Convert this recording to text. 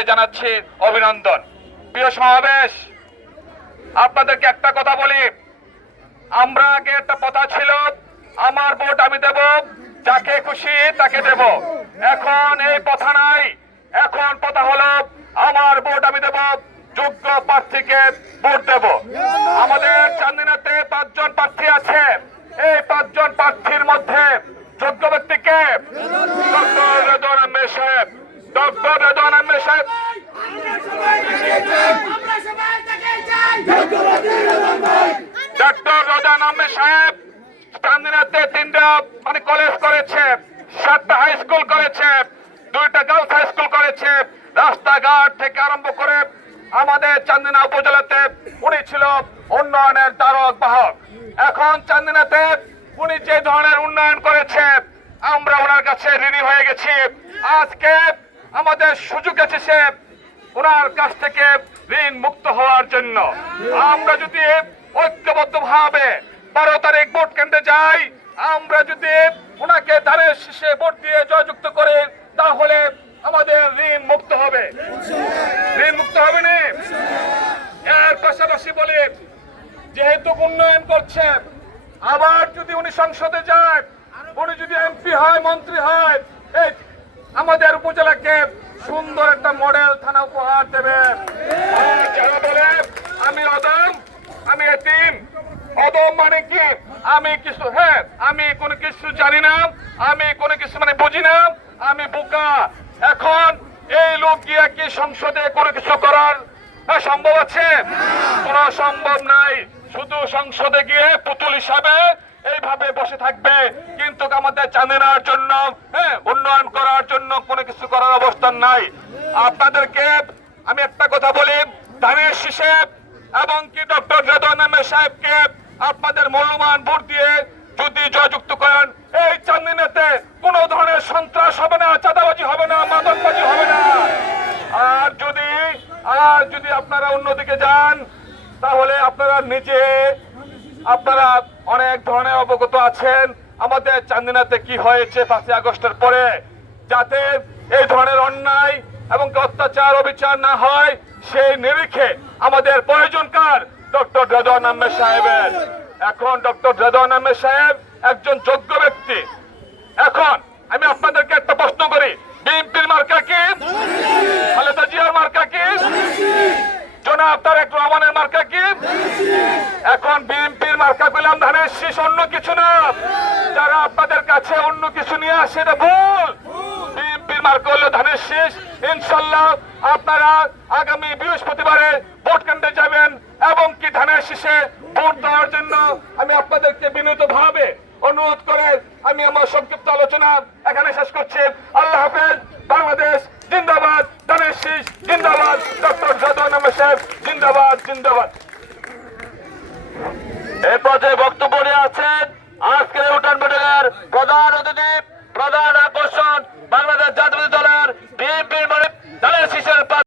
সকলকে জানাচ্ছি অভিনন্দন। প্রিয় সমাবেশ, আপনাদেরকে একটা কথা বলি, আমরা আগে একটা কথা ছিল আমার ভোট আমি দেব, যাকে খুশি তাকে দেব। এখন এই কথা নাই, এখন কথা হলো আমার ভোট আমি দেব, যোগ্য প্রার্থীকে ভোট দেব। আমাদের চান্দিনাতে 5 জন প্রার্থী আছে। এই 5 জন প্রার্থীর মধ্যে যোগ্য ব্যক্তিকে ডক্টর রেদওয়ান আহমেদ সাহেব। ডক্টর রেদওয়ান আহমেদ সাহেব ডক্টর রেদওয়ান আহমেদ সাহেব চান্দিনাতে 3টা কলেজ করেছে, 7টা হাই স্কুল করেছে, 2টা গার্লস হাই স্কুল করেছে। রাস্তাঘাট থেকে আরম্ভ করে আমাদের চান্দিনা উপজেলাতে উনি ছিল উন্নয়নের তারক বাহক। এখন চান্দিনাতে উনি যে ধরনের উন্নয়ন করেছে আমরা ওনার কাছে ঋণী হয়ে গেছি। আজকে আমাদের সুযোগ এসেছে ওনার কাছ থেকে ঋণ মুক্ত হওয়ার জন্য। আমরা যদি ঐক্যবদ্ধভাবে 12 তারিখ ভোট কেন্দ্রে যাই, আমরা যদি ওনাকে ধানের শীষে ভোট দিয়ে জয়যুক্ত করি, তাহলে আমাদের ঋণ মুক্ত হবে। ঋণ মুক্ত হবে না। এর পাশাপাশি বলি, যেহেতু উন্নয়ন করছে, আবার যদি উনি সংসদে যায়, উনি যদি এমপি হয়, মন্ত্রী হয়, এই আমাদের উপজেলাকে সুন্দর একটা মডেল থানা উপহার দেবে। যারা বলে আমি অদম, আমি এতিম, অদম মানে কি? আমি কিছু আমি কোনো কিছু জানি না, আমি কোনো কিছু বুঝি না, আমি বোকা। এখন এই লোক গিয়ে কি সংসদে কোনো কিছু করার সম্ভব আছে? কোনো সম্ভব নাই। শুধু সংসদে গিয়ে পুতুল হিসাবে এইভাবে বসে থাকবে, কিন্তু আমাদের চান্দিনার জন্য উন্নয়ন করার জন্য কোনো কিছু করার অবস্থান নাই। আপনাদেরকে আমি একটা কথা বলি, ধানের শীষে এবং কি ডক্টর রেদওয়ান আহমেদ সাহেবকে আপনাদের মূল্যবান ভোট দিয়ে যদি জয়যুক্ত করেন, এই চান্দিনাতে কোন ধরনের সন্ত্রাস হবে না, চাঁদাবাজি হবে না, মাদকবাজি হবে না। আর যদি আপনারা অন্যদিকে যান, তাহলে আপনারা আপনারা অনেক ধরনের অবগত আছেন আমাদের চান্দিনাতে কি হয়েছে 5ই আগস্টের পরে। যাতে এই ধরনের অন্যায় এবং অত্যাচার অবিচার না হয়, সেই নিরিখে আমাদের প্রয়োজনকার ডক্টর রেদওয়ান আহমেদ সাহেবের। এখন ডক্টর রেদওয়ান আহমেদ সাহেব একজন যোগ্য ব্যক্তি। এখন আমি আপনাদেরকে একটা প্রশ্ন করি, বিএনপির মার্কা কি? খালেদা জিয়ার মার্কা কি? জনাব তারেক রহমানের মার্কা কি? এখন বিএনপির মার্কা পেলাম ধানের শীষ, অন্য কিছু না। যারা আপনাদের কাছে অন্য কিছু নিয়ে আসে, এটা ভুল। বিএনপির মার্কা হলো ধানের শীষ। ইনশাল্লাহ আপনারা আগামী বৃহস্পতিবারে ভোট কেন্দ্রে যাবেন এবং কি ধানের শীষে ভোট দেওয়ার জন্য আমি আপনাদেরকে বিনীতভাবে অনুরোধ করে আমি আমার সংক্ষিপ্ত আলোচনা এখানে শেষ করছি। আল্লাহ হাফেজ। বাংলাদেশ জিন্দাবাদ, ধানের শীষ জিন্দাবাদ, ডক্টর রেদওয়ান আহমেদ সাহেব জিন্দাবাদ জিন্দাবাদ। এই পর্যায়ে বক্তব্য নিয়ে আছেন